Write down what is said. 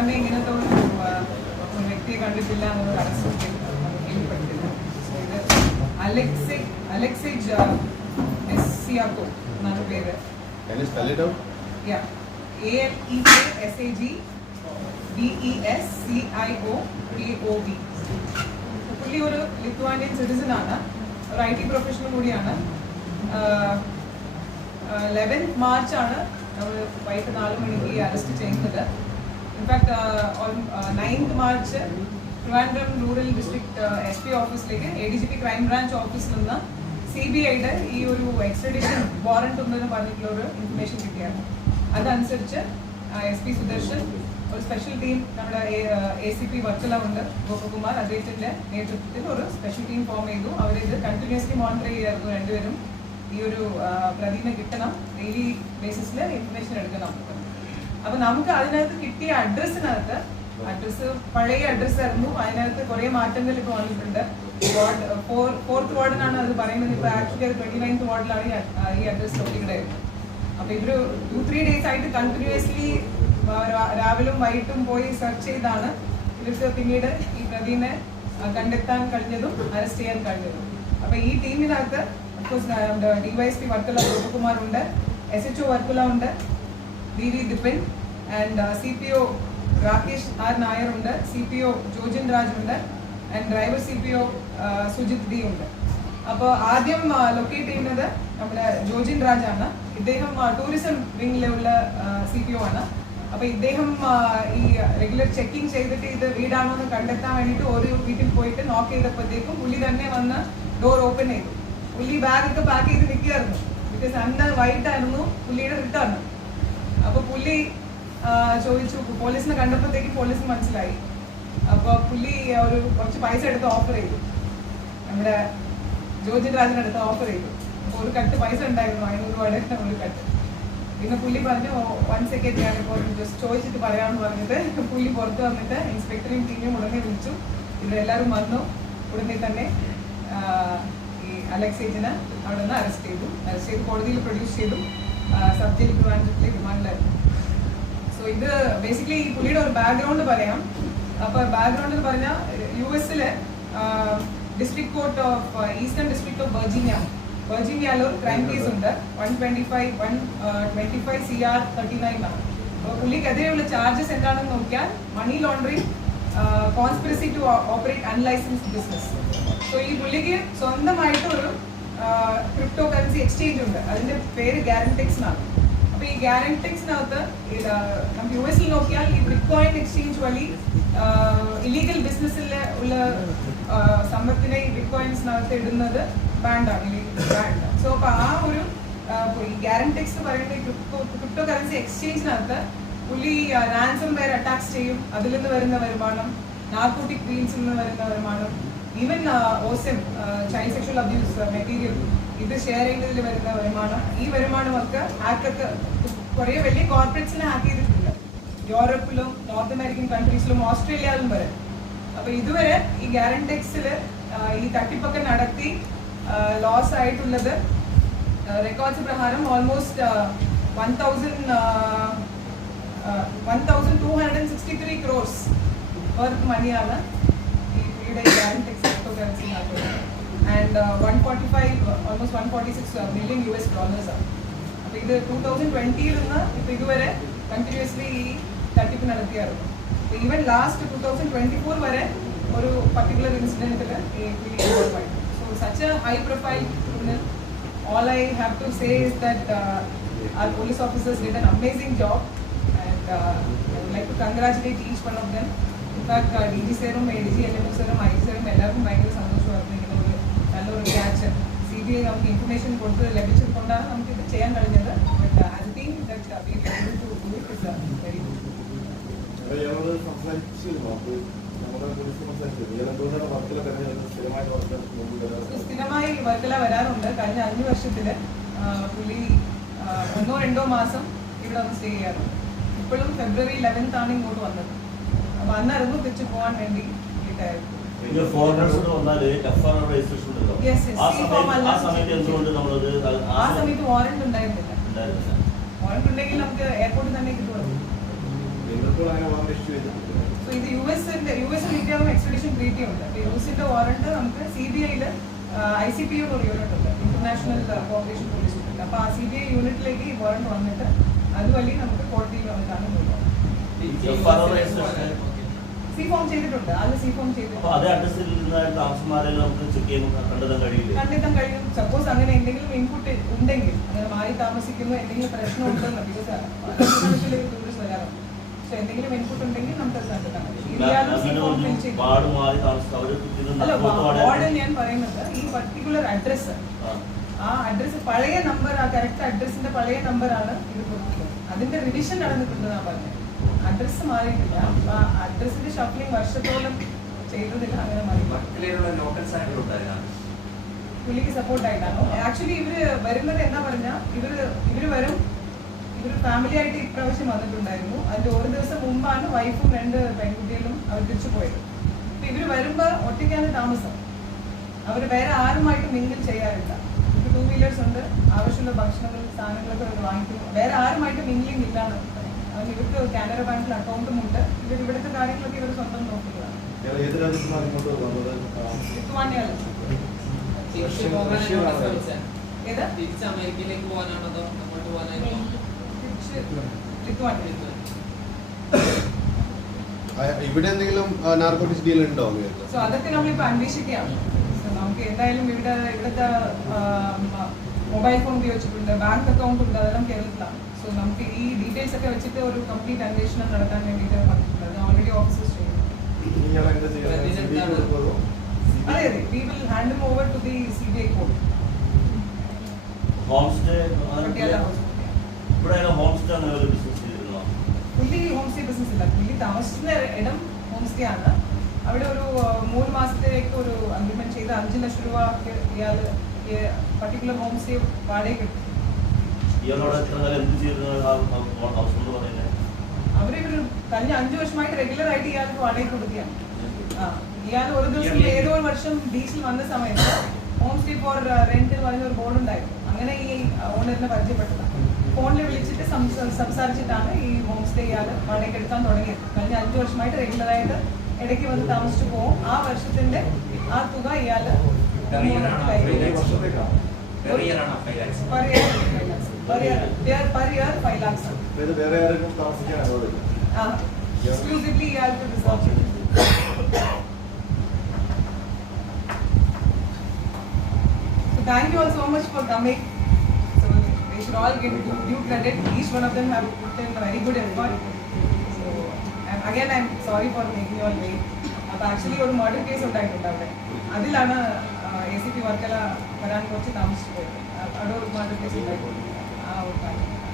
തന്നെ. ഇങ്ങനത്തെ ഒരു വ്യക്തിയെ കണ്ടിട്ടില്ല കേൾപ്പെട്ടില്ല സോ ഇത് അലക്സി അലക്സി എസ് സിയാക്കോ എന്നാണ് പേര്. A L E K S A G B E S C I O K പുള്ളി ഒരു ലിത്വാനിയൻ സിറ്റിസൺ ആണ്. ഒരു ഐ ടി പ്രൊഫഷണൽ കൂടിയാണ്. ലെവൻത്ത് മാർച്ച് ആണ്. നമ്മൾ വൈകിട്ട് നാല് മണിക്ക് അറസ്റ്റ് ചെയ്യുന്നത്. In fact ninth March Trivandrum rural district S P ഓഫീസിലേക്ക് A D G P crime branch ഓഫീസിൽ നിന്ന് സി ബി ഐയുടെ ഈ ഒരു എക്സ്ട്രഡിഷൻ വാറണ്ട് ഉണ്ടെന്ന് പറഞ്ഞിട്ടുള്ള ഒരു ഇൻഫർമേഷൻ കിട്ടിയാണ് അതനുസരിച്ച് എസ് പി സുദർശൻ ഒരു സ്പെഷ്യൽ ടീം നമ്മുടെ എ സി പി വർക്കല ഉണ്ട് ഗോപകുമാർ അദ്ദേഹത്തിന്റെ നേതൃത്വത്തിൽ ഒരു സ്പെഷ്യൽ ടീം ഫോം ചെയ്തു. അവരിത് കണ്ടിന്യൂസ്ലി മോണിറ്റർ ചെയ്യായിരുന്നു രണ്ടുപേരും. ഈ ഒരു ആ, കിട്ടണം. ഡെയിലി ബേസിസിൽ ഇൻഫർമേഷൻ എടുക്കണം. അപ്പൊ നമുക്ക് അതിനകത്ത് കിട്ടിയ അഡ്രസ്സിനകത്ത് അഡ്രസ്സ് പഴയ അഡ്രസ്സ് ആയിരുന്നു അതിനകത്ത് കുറെ മാറ്റങ്ങൾ ഇപ്പൊ വന്നിട്ടുണ്ട്. ഫോർത്ത് വാർഡിനാണ് അത് പറയുന്നത്. ഇപ്പൊ ആക്ച്വലി അത് ട്വന്റി നയൻത് വാർഡിലാണ് ഈ അഡ്രസ് ഇവിടെ. അപ്പൊ ഇവർ ടു ത്രീ ഡേയ്സ് ആയിട്ട് കണ്ടിന്യൂസ്ലി രാവിലും വൈകിട്ടും പോയി സെർച്ച് ചെയ്താണ്. ഇവർക്ക് പിന്നീട് ഈ പ്രതിനെ കണ്ടെത്താൻ കഴിഞ്ഞതും അറസ്റ്റ് ചെയ്യാൻ കഴിഞ്ഞതും. അപ്പൊ ഈ ടീമിനകത്ത് ഡിവൈഎസ്പി വർക്കല ഗോപകുമാർ ഉണ്ട്. എസ് എച്ച് ഒ വർക്കല ഉണ്ട്. V V and C P O Rakesh R Nair ഉണ്ട് സി പി ഒ ജോജിൻ ഉണ്ട് and driver C P O Sujith D ഉണ്ട്. അപ്പോൾ ആദ്യം ലൊക്കേറ്റ് ചെയ്യുന്നത് നമ്മുടെ ജോജിൻ രാജാണ് ഇദ്ദേഹം ടൂറിസം വിങ്ങിലുള്ള സി പി ഒ ആണ്. അപ്പൊ ഇദ്ദേഹം ഈ റെഗുലർ ചെക്കിംഗ് ചെയ്തിട്ട് ഇത് വീടാണോ എന്ന് കണ്ടെത്താൻ വേണ്ടിയിട്ട് ഒരു വീട്ടിൽ പോയിട്ട് നോക്ക് ചെയ്തപ്പോഴത്തേക്കും പുള്ളി തന്നെ വന്ന് ഡോർ ഓപ്പൺ ചെയ്തു. പുള്ളി ബാഗൊക്കെ പാക്ക് ചെയ്ത് നിൽക്കുകയായിരുന്നു. ബിക്കോസ് അന്ന് വൈകിട്ടായിരുന്നു പുള്ളിയുടെ റിട്ടേൺ അപ്പൊ പുള്ളി ചോദിച്ചു പോലീസിനെ കണ്ടപ്പോഴത്തേക്ക് പോലീസ് മനസ്സിലായി. അപ്പോൾ പുള്ളി ഒരു കുറച്ച് പൈസ എടുത്ത് ഓഫർ ചെയ്തു. നമ്മുടെ ജോജി രാജനടുത്ത് ഓഫർ ചെയ്തു. അപ്പോൾ ഒരു കട്ട് പൈസ ഉണ്ടായിരുന്നു അഞ്ഞൂറ് രൂപയുടെ ഒരു കട്ട്. പിന്നെ പുള്ളി പറഞ്ഞു വൺ സെക്കൻഡ് ഞാനിപ്പോൾ ജസ്റ്റ് ചോദിച്ചിട്ട് പറയാമെന്ന് പറഞ്ഞിട്ട് പുള്ളി പുറത്ത് വന്നിട്ട് ഇൻസ്പെക്ടറെയും ടീമിനും ഉടനെ വിളിച്ചു. ഇവരെല്ലാവരും വന്നു. ഉടനെ തന്നെ ഈ അലക്സേജിനെ അവിടെ നിന്ന് അറസ്റ്റ് ചെയ്തു. അറസ്റ്റ് ചെയ്ത് കോടതിയിൽ പ്രൊഡ്യൂസ് ചെയ്തു. സബ് ജയിൽ ട്രിവാൻഡ്രത്തിലെ റിമാൻഡിലായിരുന്നു സോ ഇത് ബേസിക്കലി ഈ പുള്ളിയുടെ ഒരു ബാക്ക്ഗ്രൗണ്ട് പറയാം. അപ്പോൾ ബാക്ക്ഗ്രൗണ്ട് എന്ന് പറഞ്ഞാൽ യു എസിലെ district court of eastern district of Virginia വെർജീനിയയിൽ ഒരു ക്രൈം കേസ് ഉണ്ട്. One twenty five one twenty five C R thirty nine ആണ് അപ്പോൾ പുള്ളിക്കെതിരെയുള്ള ചാർജസ് എന്താണെന്ന് നോക്കിയാൽ money laundering conspiracy to operate unlicensed business so ഈ പുള്ളിക്ക് സ്വന്തമായിട്ട് ഒരു ക്രിപ്റ്റോ കറൻസി എക്സ്ചേഞ്ച് ഉണ്ട്. അതിന്റെ പേര് ഗ്യാരൻടെക്സ് എന്നാണ്. അപ്പൊ ഈ ഗ്യാരൻടെക്സിനകത്ത് നമുക്ക് യു എസിൽ നോക്കിയാൽ ഈ ബിറ്റ്കോയിൻ എക്സ്ചേഞ്ച് വഴി ഇലീഗൽ ബിസിനസ്സിൽ ഉള്ള സമ്പത്തിനെ ഈ ബിറ്റ്കോയിൻസിനകത്ത് ഇടുന്നത് ബാൻഡാണ് ബാൻഡ് സോ അപ്പൊ ആ ഒരു ഈ ഗ്യാരൻടെക്സ് എന്ന് പറയുന്ന ക്രിപ്റ്റോ ക്രിപ്റ്റോ കറൻസി എക്സ്ചേഞ്ചിനകത്ത് പുള്ളി റാൻസം വെയർ അറ്റാക്സ് ചെയ്യും. അതിൽ നിന്ന് വരുന്ന വരുമാനം നാർക്കോട്ടിക് ഡീൽസിൽ നിന്ന് വരുന്ന വരുമാനം ഈവൻ ഓസം ചൈൽഡ് സെക്ഷൽ അബ്യൂസ് മെറ്റീരിയൽ ഇത് ഷെയർ ചെയ്യുന്നതിൽ വരുന്ന വരുമാനം ഈ വരുമാനമൊക്കെ ആക്കൊക്കെ കുറേ വലിയ കോർപ്പറേറ്റ്സിനെ ഹാക്ക് ചെയ്തിട്ടുണ്ട്. യൂറോപ്പിലും നോർത്ത് അമേരിക്കൻ കൺട്രീസിലും ഓസ്ട്രേലിയയിലും വരെ. അപ്പോൾ ഇതുവരെ ഈ ഗ്യാരൻടെക്സിൽ ഈ തട്ടിപ്പൊക്കെ നടത്തി ലോസ് ആയിട്ടുള്ളത് റെക്കോർഡ്സ് പ്രകാരം almost one thousand one thousand two hundred and sixty three crores worth മണിയാണ് ഈ പുള്ളിയുടെ Garantex crypto കറൻസിനകത്തുള്ളത് and one forty five almost one forty six million U S dollars ആണ് അപ്പൊ ഇത് ടൂ തൗസൻഡ് ട്വന്റിയിൽ നിന്ന് ഇപ്പൊ ഇതുവരെ കണ്ടിന്യൂസ്ലി ഈ തട്ടിപ്പ് നടത്തിയായിരുന്നു even last two thousand twenty four വരെ ഒരു പർട്ടിക്കുലർ ഇൻസിഡന്റിൽ ഈ ഇൻവോൾവ് ആയി so such a high profile criminal all I have to say is that uh, our police officers did an amazing job and uh, I would like to congratulate each one of them. In D G സാറും A D G L M സാറും I സാറും എല്ലാവർക്കും ഭയങ്കര സന്തോഷമായിരുന്നു ഇങ്ങനെ ഒരു നല്ലൊരു catch C B I നമുക്ക് ഇൻഫർമേഷൻ കൊടുത്ത് ലഭിച്ചത് കൊണ്ടാണ് നമുക്ക് ഇത് ചെയ്യാൻ കഴിഞ്ഞത് but that we to do it is very good? സ്ഥിരമായി വർക്കല വരാറുണ്ട്. കഴിഞ്ഞ അഞ്ചു വർഷത്തിൽ പുലി ഒന്നോ രണ്ടോ മാസം ഇവിടെ വന്ന് സ്റ്റേ ചെയ്യാറുണ്ട്. ഇപ്പോഴും ഫെബ്രുവരി ഇലവൻത്താണ് ആണ് ഇങ്ങോട്ട് വന്നത്. അപ്പൊ അന്നായിരുന്നു തിരിച്ചു പോകാൻ വേണ്ടി yes. ആ സമയത്ത് വാറണ്ട് ഉണ്ടായിരുന്നില്ല. ഉണ്ടായിരുന്നില്ല. വാറണ്ട് ഉണ്ടെങ്കിൽ നമുക്ക് എയർപോർട്ടിൽ തന്നെ കിട്ടുമായിരുന്നു. സോ ഇത് യു എസിന്റെ യു എസ് ഇന്ത്യയും എക്സ്പെഡിഷൻ ട്രീറ്റി ഉണ്ട്. യു എസിന്റെ വാറണ്ട് നമുക്ക് സി ബി ഐയിൽ ഐ സി പി യു ഒരു യൂണിറ്റ് ഉണ്ട്. ഇന്റർനാഷണൽ കോർപ്പറേഷൻ പോലീസ് യൂണിറ്റ് അപ്പോൾ ആ സി ബി ഐ യൂണിറ്റിലേക്ക് ഈ വാറണ്ട് വന്നിട്ട് അതുവഴി നമുക്ക് കോടതിയിൽ വന്നിട്ടാണ് കൊണ്ടുപോകുന്നത് സി ഫോം ചെയ്തിട്ടുണ്ട്. അത് സി ഫോം അപ്പൊ ചെയ്തിട്ടുണ്ട് അതേ അഡ്രസ്സിൽ നിന്ന് താമസന്മാരെ നമുക്ക് ചെക്ക് ചെയ്യുമ്പോൾ കണ്ടെത്താൻ കഴിയില്ലേ? കണ്ടെത്താൻ കഴിയും. സപ്പോസ് അങ്ങനെ എന്തെങ്കിലും ഇൻപുട്ട് ഉണ്ടെങ്കിൽ അങ്ങനെ മാറി താമസിക്കുന്നു എന്തെങ്കിലും പ്രശ്നം ഉണ്ടെന്ന് ബിക്കോസ് ടൂറിസ്റ്റ് വരാറുണ്ട്. സോ എന്തെങ്കിലും ഇൻപുട്ട് ഉണ്ടെങ്കിൽ നമുക്ക് അത് കണ്ടെത്താൻ കഴിയും അല്ല വാർഡ് ഞാൻ പറയുന്നത് ഈ പർട്ടിക്കുലർ അഡ്രസ്സ് ആ. ആ അഡ്രസ്സ് പഴയ നമ്പർ ആ കറക്റ്റ് അഡ്രസ്സിന്റെ പഴയ നമ്പറാണ് ഇത് കൊടുക്കുന്നത്. അതിന്റെ റിവിഷൻ നടന്നിട്ടുണ്ടെന്നാണ് പറഞ്ഞത്. അഡ്രസ്സ് മാറിയിട്ടില്ല. അപ്പൊ അഡ്രസ്സിന്റെ ഷഫ്ലിംഗ് വർഷത്തോളം ചെയ്തതില്ല അങ്ങനെ മാറി. പുള്ളിക്ക് സപ്പോർട്ട് ആയിട്ടാണോ? ആക്ച്വലി ഇവർ വരുന്നത് എന്താ പറഞ്ഞാ ഇവർ ഇവർ വരും. ഇവർ ഫാമിലി ആയിട്ട് ഇപ്രാവശ്യം വന്നിട്ടുണ്ടായിരുന്നു. അതിന്റെ ഒരു ദിവസം മുമ്പാണ് വൈഫും രണ്ട് പെൺകുട്ടികളും അവർ തിരിച്ചു പോയത്. അപ്പൊ ഇവർ വരുമ്പോ ഒറ്റയ്ക്കാണ് താമസം. അവർ വേറെ ആരുമായിട്ട് മിങ്കിൾ ചെയ്യാറില്ല. ടൂ വീലേഴ്സ് ഉണ്ട്. ആവശ്യമുള്ള ഭക്ഷണങ്ങൾ സാധനങ്ങളൊക്കെ അവർ വാങ്ങിക്കുന്നു. വേറെ ആരുമായിട്ട് മിങ്കിലിംഗ് ഇല്ലാന്ന് ഇവർക്ക് കാനറ ബാങ്കിൽ അക്കൗണ്ടും ഉണ്ട്. ഇവർ ഇവിടുത്തെ കാര്യങ്ങളൊക്കെ ഇവർ സ്വന്തം നോക്കുന്നതാണ് തിരിച്ചു അമേരിക്കയിലേക്ക് പോകാനാണോ അതോ അങ്ങോട്ട് പോകാനാണോ ഇവിടെ എന്തെങ്കിലും നാർക്കോട്ടിക്സ് ഡീൽ ഉണ്ടോ സോ അതൊക്കെ നമ്മളിപ്പോ അന്വേഷിക്കുകയാണ്. നമുക്ക് എന്തായാലും ഇവിടെ ഇവിടുത്തെ മൊബൈൽ ഫോൺ ഉപയോഗിച്ചിട്ടുണ്ട് ബാങ്ക് അക്കൗണ്ട് ഉണ്ട് അതെല്ലാം കേരളത്തിലാണ്. സോ നമുക്ക് ഈ ഡീറ്റെയിൽസ് ഒക്കെ വെച്ചിട്ട് ഒരു കംപ്ലീറ്റ് അന്വേഷണം നടത്താൻ വേണ്ടിയിട്ട് പറഞ്ഞിട്ടുണ്ട്. അത് ഓൾറെഡി ഓഫീസേഴ്സ് ചെയ്യുന്നു? അതെ അതെ. We will hand over to the C B I court home stay ഇവിടെ ഹോം സ്റ്റേ ബിസിനസ് ചെയ്തിരുന്നോ? പുള്ളി ഹോം സ്റ്റേ ബിസിനസ് ഇല്ല. പുള്ളി താമസിക്കുന്ന ഇടം ഹോം സ്റ്റേ ആണ്. അവിടെ ഒരു മൂന്ന് മാസത്തേക്ക് ഒരു അഗ്രിമെന്റ് ചെയ്ത് അഞ്ച് ലക്ഷം രൂപ ഇയാൾ പർട്ടിക്കുലർ ഹോം സ്റ്റേ വാടക എടുത്തു. ഇയാളോട് എത്ര കാലം എന്ത് ചെയ്തിരുന്നു? ഹൗസ് എന്ന് പറയുന്നത് അവർ ഇവർ കഴിഞ്ഞ അഞ്ചു വർഷമായിട്ട് റെഗുലർ ആയിട്ട് ഇയാൾക്ക് വാടക കൊടുക്കുകയാണ്. ഇയാൾ ഒരു ദിവസം ഏതോ ഒരു വർഷം ബീച്ചിൽ വന്ന സമയത്ത് ഹോം സ്റ്റേ ഫോർ റെന്റ് പറഞ്ഞ ഒരു ബോർഡ് ഉണ്ടായിരുന്നു. അങ്ങനെ ഈ ഓണറിനെ പരിചയപ്പെട്ടതാണ് ഫോണിൽ വിളിച്ചിട്ട് സംസ- സംസാരിച്ചിട്ടാണ് ഈ ഹോം സ്റ്റേ ഇയാൾ വാടകയ്ക്ക് എടുക്കാൻ തുടങ്ങിയത്. കഴിഞ്ഞ അഞ്ചു വർഷമായിട്ട് റെഗുലർ ആയിട്ട് ഇടയ്ക്ക് വന്ന് താമസിച്ചു പോകും ആ വർഷത്തിന്റെ ആ തുക ഇയാൾ അറിയാനാണ് ഈ വർഷത്തേക്കാണ് പെർ ഇയർ ആണ് five lakhs per year per year per year five lakhs അപ്പൊ ഇത് വേറെ ആരെങ്കിലും താമസിക്കാൻ അനുവദില്ല എക്സ്ക്ലൂസീവ്ലി ഇയാൾക്ക് റിസർവ് ചെയ്തു So thank you all so much for coming. So they should all get due credit. Each one of them have put in a very good effort. So and again I'm sorry for making you all wait. അപ്പോൾ actually ഒരു murder case ഉണ്ടായിട്ടുണ്ട് അവിടെ അതിലാണ് A C P Varkala വരാൻ കുറച്ച് താമസിച്ചു പോയത് അവിടെ ഒരു മർഡർ കേസ് ഉണ്ടായിട്ടുണ്ട് Ah, o.